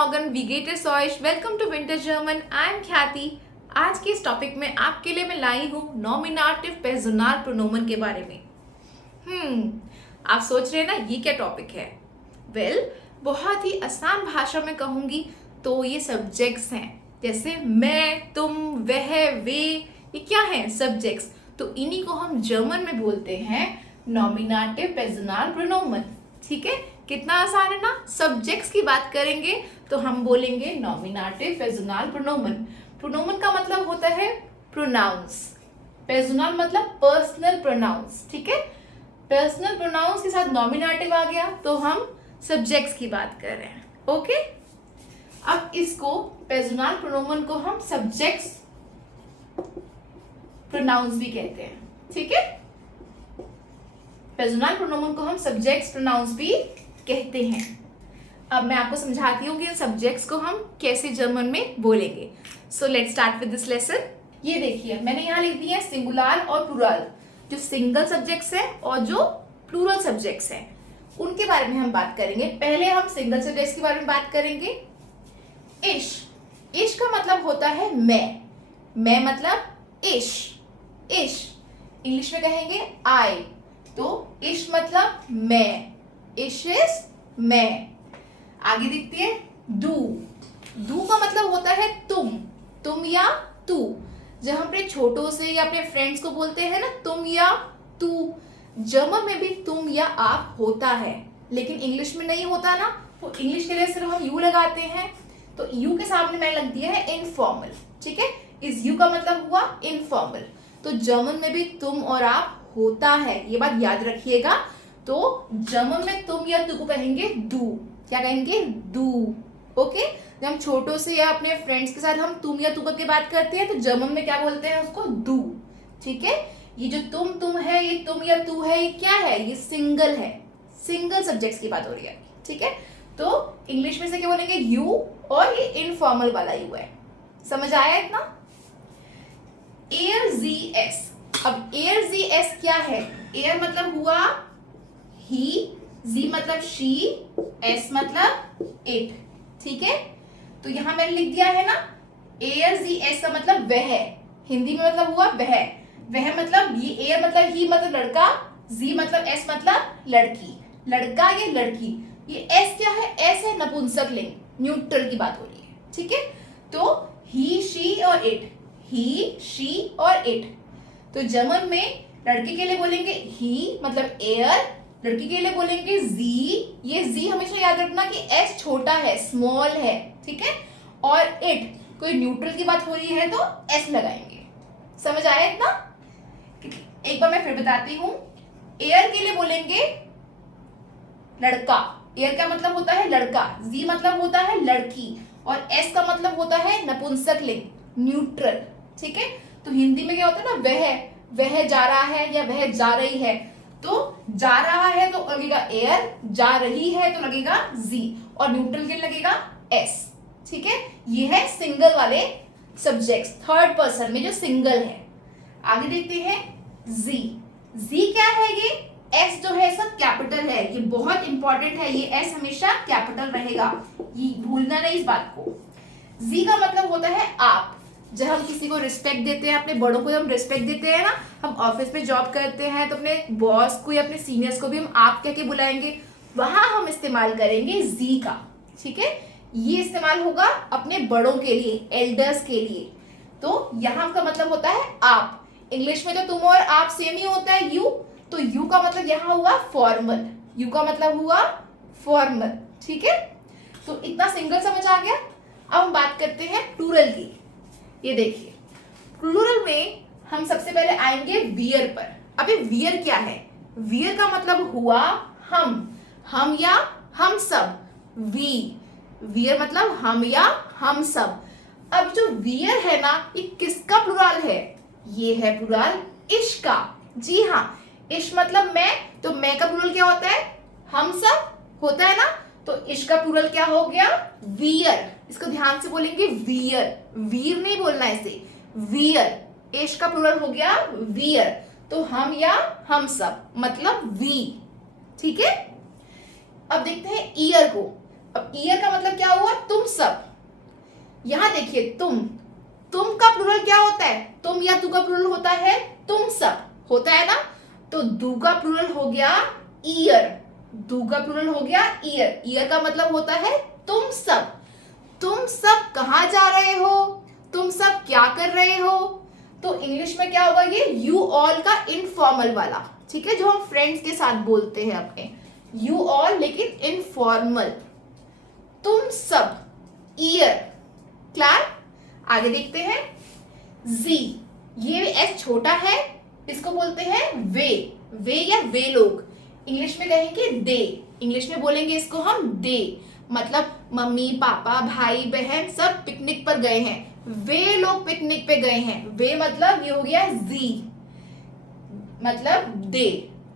Morgen, wie geht es euch? Welcome to Winter German. I am ख्याति. आज के इस टॉपिक में आपके लिए मैं लाई हूँ नॉमिनेटिव पर्सनल प्रोनोमन के बारे में। आप सोच रहे हैं ना ये क्या टॉपिक है? वेल, बहुत ही आसान भाषा में कहूँगी तो ये सब्जेक्ट्स हैं, जैसे मैं, तुम, वह, वे, ये क्या हैं? सब्जेक्ट्स। तो इन्हीं को हम जर्मन में बोलते हैं नॉमिनेटिव पर्सनल प्रोनोमन। ठीक है, कितना आसान है ना। सब्जेक्ट्स की बात करेंगे तो हम बोलेंगे नॉमिनेटिव पर्सनल प्रोनोमन। प्रोनोमन का मतलब होता है प्रोनाउंस, पर्सनल मतलब पर्सनल प्रोनाउंस। ठीक है, पर्सनल प्रोनाउंस के साथ नॉमिनेटिव आ गया तो हम सब्जेक्ट्स की बात कर रहे हैं। ओके, अब इसको पर्सनल प्रोनोमन को हम सब्जेक्ट्स प्रोनाउंस भी कहते हैं। ठीक है, पर्सनल प्रोनोमन को हम सब्जेक्ट्स प्रोनाउंस भी कहते हैं। अब मैं आपको समझाती हूँ कि इन सब्जेक्ट्स को हम कैसे जर्मन में बोलेंगे। So let's start with this lesson. ये देखिए, मैंने यहाँ लिख दिया है सिंगुलर और प्लूरल। जो सिंगल सब्जेक्ट्स हैं और जो प्लूरल सब्जेक्ट्स हैं उनके बारे में हम बात करेंगे। पहले हम सिंगल सब्जेक्ट्स के बारे में बात करेंगे। इश, इश का मतलब होता है मैं मतलब इश। इश इंग्लिश में कहेंगे आई, तो इश मतलब मैं, इश इज मैं। आगे देखते हैं दू का मतलब होता है तुम या तू। जब हम अपने छोटों से या अपने फ्रेंड्स को बोलते हैं ना तुम या तू, जर्मन में भी तुम या आप होता है, लेकिन इंग्लिश में नहीं होता ना, तो इंग्लिश के लिए सिर्फ हम यू लगाते हैं। तो यू के सामने मैंने लग दिया है इनफॉर्मल। ठीक है, इस यू का मतलब हुआ इनफॉर्मल। तो जर्मन में भी तुम और आप होता है, ये बात याद रखिएगा। तो जर्मन में तुम या तू को कहेंगे दू। क्या कहेंगे? दू। ओके, जब हम छोटों से या अपने फ्रेंड्स के साथ हम तुम या तू करके बात करते हैं तो जर्मन में क्या बोलते हैं? उसको दू। ठीक है, ये जो तुम है, ये तुम या तू है, ये क्या है? ये सिंगल है, सिंगल सब्जेक्ट्स की बात हो रही है। ठीक है, तो इंग्लिश में से क्या बोलेंगे? यू, और ये इनफॉर्मल वाला यू है। समझ आया इतना? Air G S. अब एयर जी एस क्या है? एयर मतलब हुआ ही, जी मतलब शी, एस मतलब इट। ठीक है, तो यहां मैंने लिख दिया है ना एयर जी एस का मतलब वह। हिंदी में मतलब हुआ वह मतलब ये एयर मतलब ही मतलब लड़का, जी मतलब एस मतलब लड़की, लड़का या लड़की। ये एस क्या है? एस है नपुंसक लिंग, न्यूट्रल की बात हो रही है। ठीक है, तो ही, शी और इट, ही, शी और इट। तो जर्मन में लड़के के लिए बोलेंगे ही मतलब एयर, लड़की के लिए बोलेंगे जी। ये जी हमेशा याद रखना कि एस छोटा है, स्मॉल है। ठीक है, और इट कोई न्यूट्रल की बात हो रही है तो एस लगाएंगे। समझ आया इतना? एक बार मैं फिर बताती हूँ। एयर के लिए बोलेंगे लड़का, एयर का मतलब होता है लड़का, जी मतलब होता है लड़की, और एस का मतलब होता है नपुंसक लिंग, न्यूट्रल। ठीक है, तो हिंदी में क्या होता है ना, वह जा रहा है या वह जा रही है, तो जा रहा है तो लगेगा एयर, जा रही है तो लगेगा जी, और न्यूट्रल के लगेगा एस। ठीक है, ये है सिंगल वाले सब्जेक्ट्स, थर्ड पर्सन में जो सिंगल है। आगे देखते हैं जी क्या है? ये एस जो है सब कैपिटल है, ये बहुत इंपॉर्टेंट है, ये एस हमेशा कैपिटल रहेगा, ये भूलना नहीं इस बात को। जी का मतलब होता है आप। जब हम किसी को रिस्पेक्ट देते हैं, अपने बड़ों को हम रिस्पेक्ट देते हैं ना, हम ऑफिस में जॉब करते हैं तो अपने बॉस को या अपने सीनियर्स को भी हम आप कह के बुलाएंगे, वहां हम इस्तेमाल करेंगे जी का। ठीक है, ये इस्तेमाल होगा अपने बड़ों के लिए, एल्डर्स के लिए। तो यहाँ का मतलब होता है आप। इंग्लिश में तो तुम और आप सेम ही होता है, यू, तो यू का मतलब यहाँ हुआ फॉर्मल, यू का मतलब हुआ फॉर्मल। ठीक है, तो इतना सिंगल समझ आ गया। अब हम बात करते हैं प्लूरल की। ये देखिए, प्लूरल में हम सबसे पहले आएंगे वियर पर। अबे वियर क्या है? वियर का मतलब हुआ हम या हम सब, वियर मतलब हम या हम सब। अब जो वियर है ना, ये किसका प्लूरल है? ये है प्लूरल इश का। जी हाँ, इश मतलब मैं, तो मैं का प्लूरल क्या होता है? हम सब होता है ना, तो इश का प्लूरल क्या हो गया? वियर। इसको ध्यान से बोलेंगे वियर, वीर नहीं बोलना इसे, वियर। इश का प्लूरल हो गया वियर, तो हम या हम सब मतलब वी। ठीक है, अब देखते हैं ईयर को। अब ईयर का मतलब क्या हुआ, तुम सब। यहां देखिए तुम का प्लूरल क्या होता है, तुम या तू का प्लूरल होता है तुम सब, होता है ना। तो दू का प्लूरल हो गया ईयर, दू का प्लूरल हो गया ईयर। ईयर का मतलब होता है तुम सब। तुम सब कहां जा रहे हो, तुम सब क्या कर रहे हो। तो इंग्लिश में क्या होगा, ये यू ऑल का इनफॉर्मल वाला, ठीक है, जो हम फ्रेंड्स के साथ बोलते हैं अपने, यू ऑल लेकिन इनफॉर्मल। तुम सब, ईयर, क्लियर। आगे देखते हैं, जी, ये एस छोटा है, इसको बोलते हैं वे या वे लोग। इंग्लिश में कहेंगे दे, इंग्लिश में बोलेंगे इसको हम दे, मतलब मम्मी पापा भाई बहन सब पिकनिक पर गए हैं, वे लोग पिकनिक पे गए हैं। वे मतलब ये हो गया जी, मतलब दे,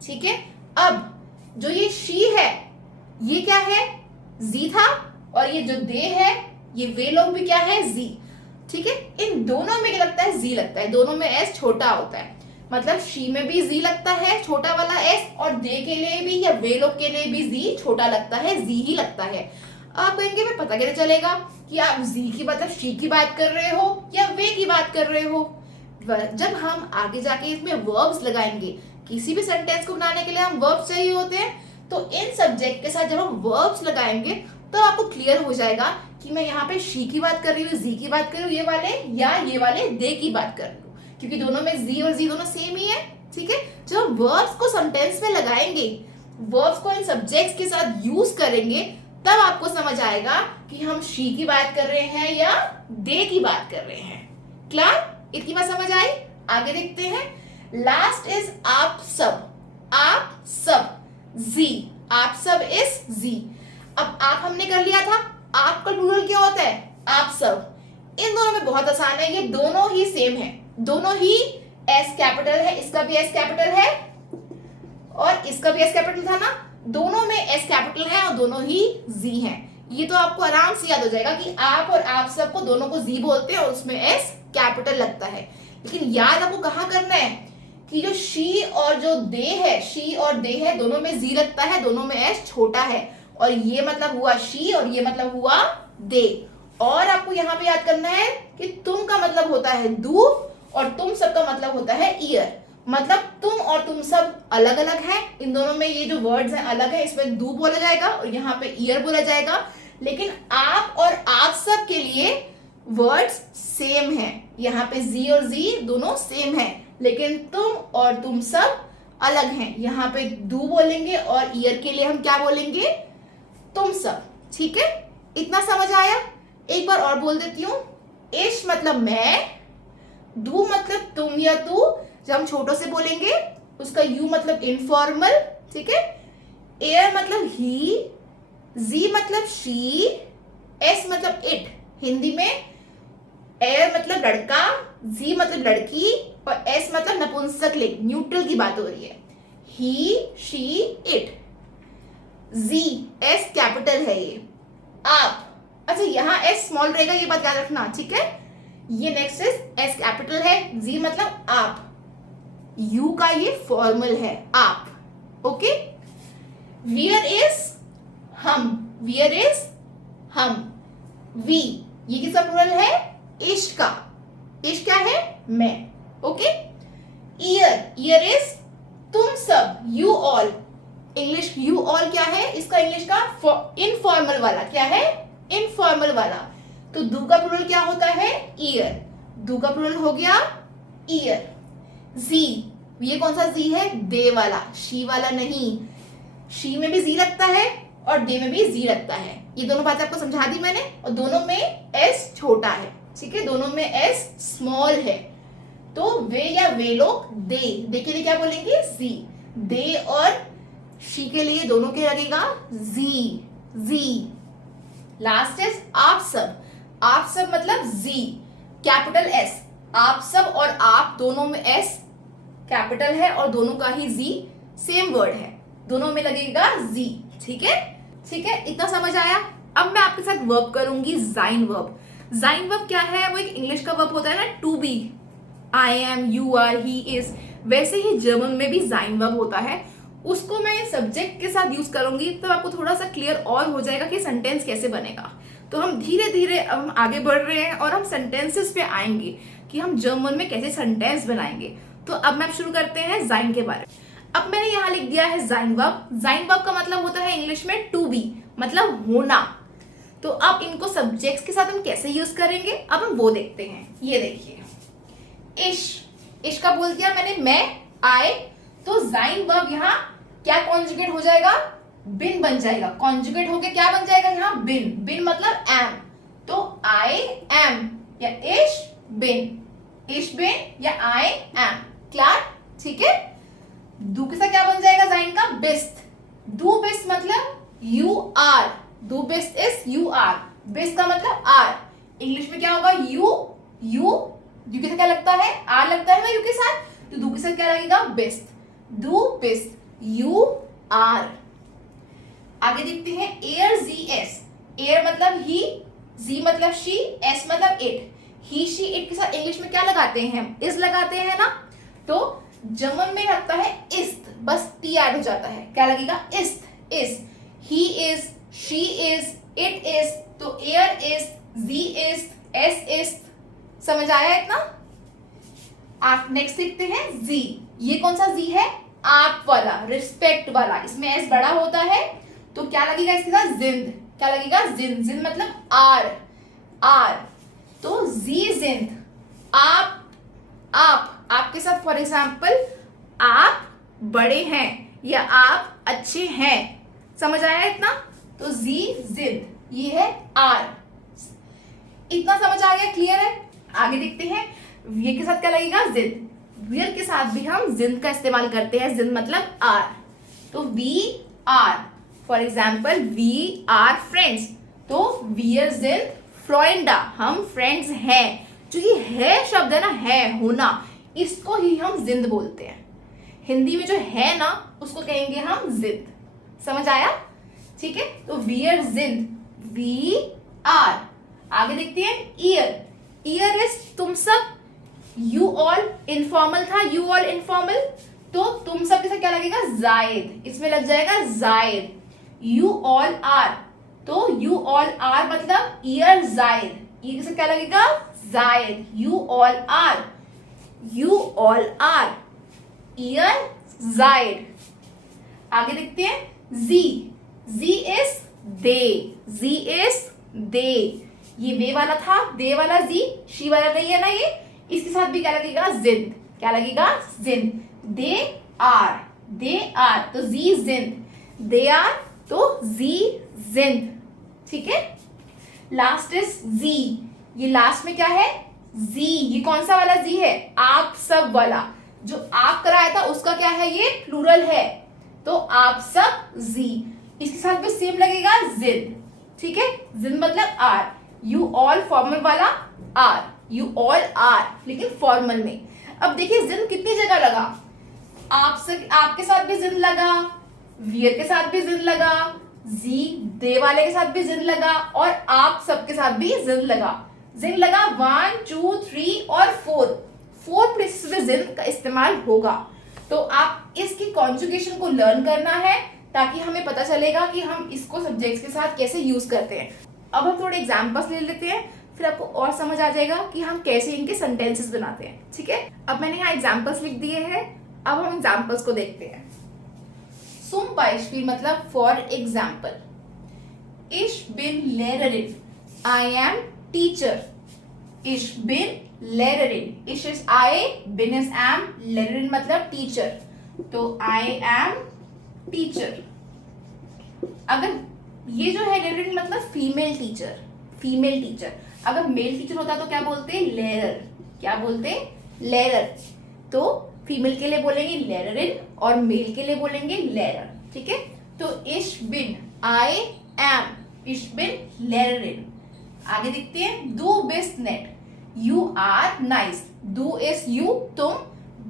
ठीक है। अब जो ये शी है, ये क्या है, जी था, और ये जो दे है, ये वे लोग भी क्या है, जी, ठीक है। इन दोनों में क्या लगता है, जी लगता है, दोनों में एस छोटा होता है, मतलब शी में भी जी लगता है छोटा वाला एस, और दे के लिए भी या वे लोग के लिए भी जी छोटा लगता है, जी ही लगता है। आप कहेंगे मैं पता कैसे चलेगा कि आप जी की मतलब शी की बात कर रहे हो या वे की बात कर रहे हो। जब हम आगे जाके इसमें वर्ब्स लगाएंगे, किसी भी सेंटेंस को बनाने के लिए हम वर्ब्स चाहिए होते हैं, तो इन सब्जेक्ट के साथ जब हम वर्ब्स लगाएंगे तो आपको क्लियर हो जाएगा कि मैं यहाँ पे शी की बात कर रही हूँ, जी की बात कर रही हूँ, ये वाले, या ये वाले दे की बात कर रही हूँ, क्योंकि दोनों में जी और जी दोनों सेम ही है, ठीक है। जब हम वर्ब्स को सेंटेंस में लगाएंगे, वर्ब्स को इन सब्जेक्ट्स के साथ यूज करेंगे, तब आपको समझ आएगा कि हम शी की बात कर रहे हैं या दे की बात कर रहे हैं। क्लियर, इतनी बात समझ आई। आगे देखते हैं, लास्ट इज आप सब, आप सब, जी, आप सब इज जी। अब आप हमने कर लिया था, आपका प्लूरल क्या होता है, आप सब। इन दोनों में बहुत आसान है, ये दोनों ही सेम है, दोनों ही एस कैपिटल है, इसका भी एस कैपिटल है और इसका भी एस कैपिटल था ना, दोनों में एस कैपिटल है और दोनों ही जी हैं। ये तो आपको आराम से याद हो जाएगा कि आप और आप सब को दोनों को जी बोलते हैं और उसमें एस कैपिटल लगता है। लेकिन याद आपको कहां करना है कि जो शी और जो दे है, शी और दे है, दोनों में जी लगता है, दोनों में एस छोटा है, और ये मतलब हुआ शी और ये मतलब हुआ दे। और आपको यहाँ पे याद करना है कि तुम का मतलब होता है दू और तुम सब का मतलब होता है ईयर, मतलब तुम और तुम सब अलग अलग हैं। इन दोनों में ये जो वर्ड्स हैं अलग है, इसमें दू बोला जाएगा और यहाँ पे ईयर बोला जाएगा। लेकिन आप और आप सब के लिए वर्ड्स सेम हैं, यहाँ पे जी और जी दोनों सेम हैं, लेकिन तुम और तुम सब अलग हैं। यहाँ पे दू बोलेंगे और ईयर के लिए हम क्या बोलेंगे, तुम सब, ठीक है। इतना समझ आया। एक बार और बोल देती हूँ, इश मतलब मैं, दू मतलब तुम या तू, जब हम छोटों से बोलेंगे उसका यू मतलब इनफॉर्मल, ठीक है। एयर मतलब ही, जी मतलब शी, एस मतलब इट, हिंदी में एयर मतलब लड़का, जी मतलब लड़की और एस मतलब नपुंसकलिंग, न्यूट्रल की बात हो रही है। ही, शी, इट, जी एस कैपिटल है ये, आप, अच्छा यहाँ एस स्मॉल रहेगा, ये बात याद रखना, ठीक है। ये नेक्स्ट इज एस कैपिटल है, जी मतलब आप, यू का ये फॉर्मल है आप, ओके। वियर इज हम, वियर इज हम, वी, ये किसका प्लूरल है, इश का, इश क्या है, मैं, ओके। ईयर, ईयर इज तुम सब, you all, English you all क्या है, इसका इंग्लिश का इनफॉर्मल वाला क्या है, इनफॉर्मल वाला। तो दू का प्लूरल क्या होता है, ईयर, दू का प्लूरल हो गया ईयर। जी, ये कौन सा जी है, दे वाला, शी वाला नहीं, शी में भी जी लगता है और दे में भी जी लगता है। ये दोनों बातें आपको समझा दी मैंने, और दोनों में एस छोटा है, ठीक है, दोनों में एस स्मॉल है। तो वे या वे लोग, दे के लिए क्या बोलेंगे, जी, दे और शी के लिए दोनों के लगेगा जी, जी। लास्ट इज आप सब, आप सब मतलब जी कैपिटल एस, आप सब और आप दोनों में एस कैपिटल है और दोनों का ही जी सेम वर्ड है, दोनों में लगेगा जी, ठीक है, ठीक है। इतना समझ आया। अब मैं आपके साथ वर्ब करूंगी जाइन वर्ब। जाइन वर्ब क्या है, वो एक इंग्लिश का वर्ब होता है ना, to be, I am, you are, he is, वैसे ही जर्मन में भी जाइन वर्ब होता है। उसको मैं सब्जेक्ट के साथ यूज करूंगी तो आपको थोड़ा सा क्लियर और हो जाएगा कि सेंटेंस कैसे बनेगा। तो हम धीरे धीरे हम आगे बढ़ रहे हैं और हम सेंटेंसेस पे आएंगे कि हम जर्मन में कैसे सेंटेंस बनाएंगे। तो अब मैं शुरू करते हैं जाइन के बारे में। अब मैंने यहाँ लिख दिया है जाइन वर्ब। जाइन वर्ब का मतलब होता है इंग्लिश में टू बी, मतलब होना। तो अब इनको सब्जेक्ट्स के साथ हम कैसे यूज करेंगे, अब हम वो देखते हैं। ये देखिए, इश का बोल दिया मैंने मैं, आए, तो जाइन वर्ब यहाँ क्या कॉन्जुगेट हो जाएगा, बिन बन जाएगा। कॉन्जुगेट होके क्या बन जाएगा यहाँ, बिन। बिन मतलब एम, तो आई एम या इश बिन या आई एम। क्लियर, ठीक है। डू के साथ क्या बन जाएगा जाइन का, बिस्ट। डू बिस्ट मतलब यू आर, डू बिस्ट इज यू आर, बिस्ट का मतलब आर। इंग्लिश में क्या होगा, यू के साथ क्या लगता है, आर लगता है ना यू के साथ, तो डू के साथ क्या लगेगा, बिस्ट। डू बिस्ट, यू आर। आगे देखते हैं एयर, जी एस। एयर मतलब ही, जी मतलब शी, एस मतलब इट। ही शी इट के साथ इंग्लिश में क्या लगाते हैं हम, इज लगाते हैं ना। तो जर्मन में लगता है इस्ट, बस टी ऐड हो जाता है, क्या लगेगा, इस्ट, is. He is, she is, it is, तो एयर इज, जी इज, एस इज। समझ आया इतना। आप नेक्स्ट देखते हैं जी। ये कौन सा जी है, आप वाला, रिस्पेक्ट वाला। इसमें एस बड़ा होता है तो क्या लगेगा इसके साथ, जिंद। क्या लगेगा, जिंद। जिंद मतलब आर, आर, तो जी जिंद। आपके साथ फॉर एग्जाम्पल आप बड़े हैं या आप अच्छे हैं। समझ आया इतना। तो जी जिंद, ये है आर। इतना समझ आ गया, क्लियर है। आगे देखते हैं, ये के साथ क्या लगेगा, जिंद। वियर के साथ भी हम जिंद का इस्तेमाल करते हैं। जिंद मतलब आर, तो we are. For example we are friends, तो वियर जिंद फ्रेंडा, हम फ्रेंड्स हैं। जो ये है शब्द है ना, है, होना, इसको ही हम जिंद बोलते हैं। हिंदी में जो है ना उसको कहेंगे हम जिंद। समझ आया, ठीक है। तो वियर जिंद, वी आर। आगे देखते हैं ईयर। ईयर इज तुम सब, यू ऑल इनफॉर्मल था, यू ऑल इनफॉर्मल, तो तुम सब के साथ क्या लगेगा, जायद। इसमें लग जाएगा जायद। यू ऑल आर, तो यू ऑल आर मतलब ईयर जायद। ये के साथ क्या लगेगा, जायद। You all are, you all are, ईयर जायद। आगे देखते हैं जी। जी is they, ji is they. ये वे वाला था, दे वाला जी, शी वाला नहीं है ना ये। इसके साथ भी क्या लगेगा, जिंद। क्या लगेगा, जिंद। दे आर, दे आर, तो जी जिंद। दे आर, तो जी जिंद। ठीक है। लास्ट इज जी। ये लास्ट में क्या है, जी। ये कौन सा वाला जी है, आप सब वाला। जो आप कराया था उसका क्या है, ये प्लूरल है, तो आप सब जी। इसके साथ भी सेम लगेगा, जिंद। ठीक है। जिंद मतलब आर। यू ऑल फॉर्मल वाला आर, यू ऑल आर, लेकिन फॉर्मल में। अब देखिए जिंद कितनी जगह लगा, आपके साथ भी जिंद लगा, वियर के साथ भी जिंद लगा, जी दे वाले के साथ भी जिंद लगा, और आप सबके साथ भी जिंद लगा। जिंद लगा 1 2 3 और 4 प्लेसेस में जिंद का इस्तेमाल होगा। तो आप इसकी कॉन्जुगेशन को लर्न करना है ताकि हमें पता चलेगा कि हम इसको सब्जेक्ट्स के साथ कैसे यूज करते हैं। अब हम थोड़े एग्जाम्पल्स ले लेते हैं, फिर आपको और समझ आ जाएगा कि हम कैसे इनके सेंटेंसेस बनाते हैं। ठीक है। अब मैंने यहाँ एग्जाम्पल्स लिख दिए हैं, अब हम एग्जाम्पल्स को देखते हैं। Zum Beispiel मतलब for example, Ich bin Lehrerin, I am teacher. Ich bin Lehrerin, Ich is I, bin is am, Lehrerin मतलब टीचर, तो I am teacher। अगर ये जो है Lehrerin मतलब फीमेल टीचर, फीमेल टीचर। अगर मेल टीचर होता तो क्या बोलते, लेरर। क्या बोलते, लेरर। तो फीमेल के लिए बोलेंगे लेररिन और मेल के लिए बोलेंगे लेरर। ठीक है। तो इश बिन, आई एम, इश बिन लेररिन। आगे देखते हैं, डू बिस्ट नेट, यू आर नाइस। डू इज यू, तुम,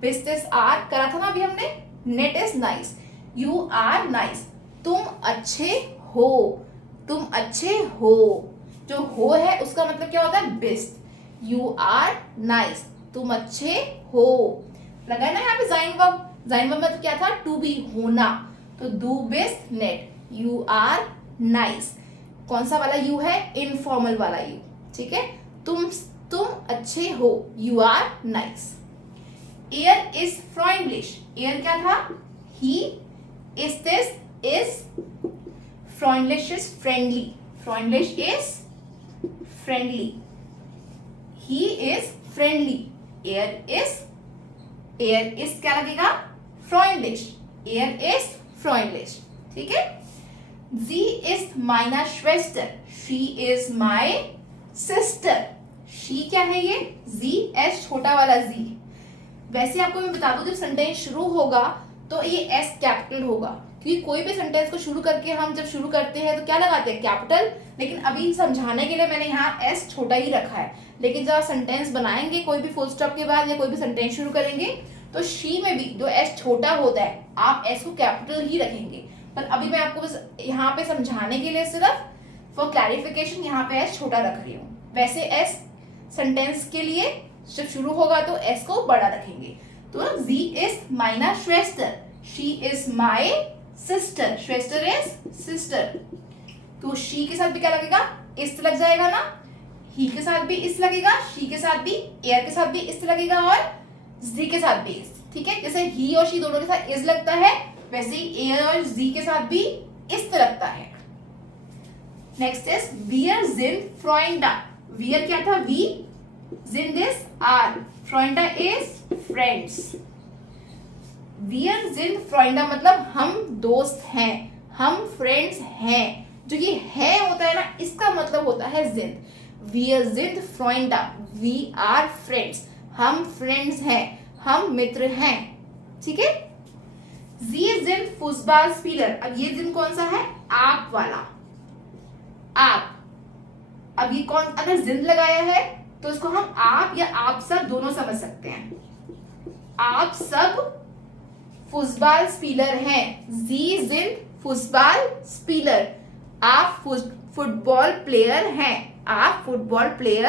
बिस्ट इज आर, करा था ना अभी हमने, नेट is nice. You are nice, तुम अच्छे हो, तुम अच्छे हो। जो हो है उसका मतलब क्या होता है, बिस्ट। यू आर नाइस, तुम अच्छे हो। लगा है ना यहाँ पे जाइन वर्ब। sein verb मतलब क्या था, टू बी, होना, तो du bist nett, you are nice। कौन सा वाला यू है, इनफॉर्मल वाला यू, ठीक है, तुम अच्छे हो, यू आर नाइस। एयर इज फ्रेंडलिश, एयर क्या था, ही, इज दिस इज, फ्रेंडलिश इज फ्रेंडली, फ्रेंडलिश is friendly, he is friendly, एयर इज क्या लगेगा, फ्रेंडलिश, एयर इज फ्रेंडलिश, ठीक है। Sie ist meine Schwester, she is my sister, she क्या है ये, जी, एस छोटा वाला जी। वैसे आपको मैं बता दूं, जब सेंटेंस शुरू होगा तो ये एस कैपिटल होगा, क्योंकि कोई भी सेंटेंस को शुरू करके हम जब शुरू करते हैं तो क्या लगाते हैं, कैपिटल। लेकिन अभी समझाने के लिए मैंने यहाँ एस छोटा ही रखा है, लेकिन जब आप सेंटेंस बनाएंगे कोई भी फुल स्टॉप के बाद या कोई भी सेंटेंस शुरू करेंगे तो शी में भी जो एस छोटा होता है आप एस को कैपिटल ही रखेंगे। पर अभी मैं आपको बस यहाँ पे समझाने के लिए सिर्फ फॉर क्लैरिफिकेशन यहाँ पे एस छोटा रख रही हूँ। वैसे एस सेंटेंस के लिए जब शुरू होगा तो एस को बड़ा रखेंगे। तो जी इज माइना श्वेस्टर, शी इज माई सिस्टर, श्वेस्टर इज सिस्टर। तो शी के साथ भी क्या लगेगा, इस लग जाएगा ना, ही के साथ भी इस लगेगा, शी के साथ भी, एयर के साथ भी इस लगेगा और जी के साथ भी इस, ठीक है। जैसे ही और शी दोनों के साथ इस लगता है वैसे ही एयर और जी के साथ भी इस लगता है। Next is wir sind Freunde, wir क्या था, we, sind is are, Freunde is friends। wir sind Freunde मतलब हम दोस्त हैं, हम फ्रेंड्स हैं। जो ये है होता है ना, इसका मतलब होता है sind। wir sind Freunde, we are friends, हम फ्रेंड्स हैं, हम मित्र हैं, ठीक है। Sie sind Fußballspieler, अब ये जिन कौन सा है, आप वाला, आप। अब ये कौन, अगर जिन लगाया है तो इसको हम आप या आप सब दोनों समझ सकते हैं। आप सब फुटबॉल स्पीलर हैं, Sie sind Fußballspieler, आप फुटबॉल प्लेयर हैं, आप फुटबॉल प्लेयर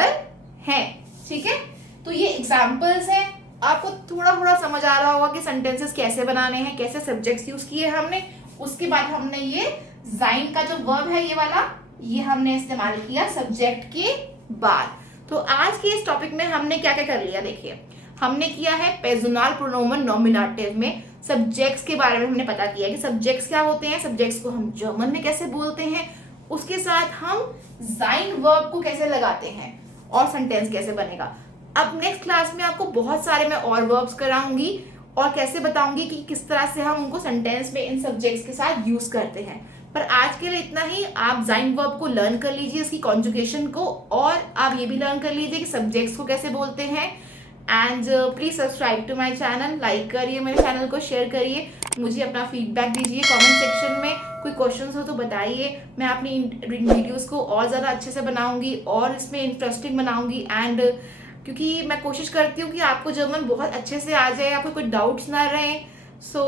हैं, ठीक है। तो ये एग्जाम्पल्स हैं, आपको थोड़ा थोड़ा समझ आ रहा होगा कि सेंटेंसेस कैसे बनाने हैं, कैसे सब्जेक्ट्स यूज किए हमने। उसके बाद हमने ये जाइन का जो वर्ब है ये वाला, ये हमने इस्तेमाल किया सब्जेक्ट के बाद। तो आज के इस टॉपिक में हमने क्या क्या कर लिया, देखिए हमने किया है पेर्सोनल प्रोनोमन नॉमिनेटिव में सब्जेक्ट्स के बारे में हमने पता किया कि सब्जेक्ट्स क्या होते हैं, सब्जेक्ट्स को हम जर्मन में कैसे बोलते हैं, उसके साथ हम जाइन वर्ब को कैसे लगाते हैं और सेंटेंस कैसे बनेगा। अब नेक्स्ट क्लास में आपको बहुत सारे मैं और वर्ब्स कराऊंगी और कैसे बताऊंगी कि किस तरह से हम उनको सेंटेंस में इन सब्जेक्ट्स के साथ यूज करते हैं। पर आज के लिए इतना ही। आप जाइन वर्ब को लर्न कर लीजिए, इसकी कॉन्जुगेशन को, और आप ये भी लर्न कर लीजिए कि सब्जेक्ट्स को कैसे बोलते हैं। And please subscribe to my channel, like करिए मेरे चैनल को, शेयर करिए, मुझे अपना फीडबैक दीजिए कमेंट सेक्शन में। कोई क्वेश्चंस हो तो बताइए, मैं अपनी वीडियोस को और ज़्यादा अच्छे से बनाऊंगी और इसमें इंटरेस्टिंग बनाऊंगी। एंड क्योंकि मैं कोशिश करती हूँ कि आपको जर्मन बहुत अच्छे से आ जाए, आपको कोई डाउट्स ना रहे, सो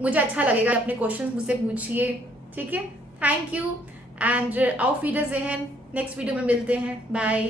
मुझे अच्छा लगेगा। अपने क्वेश्चंस मुझसे पूछिए, ठीक है। Thank you and auf Wiedersehen, next video में मिलते हैं, बाय।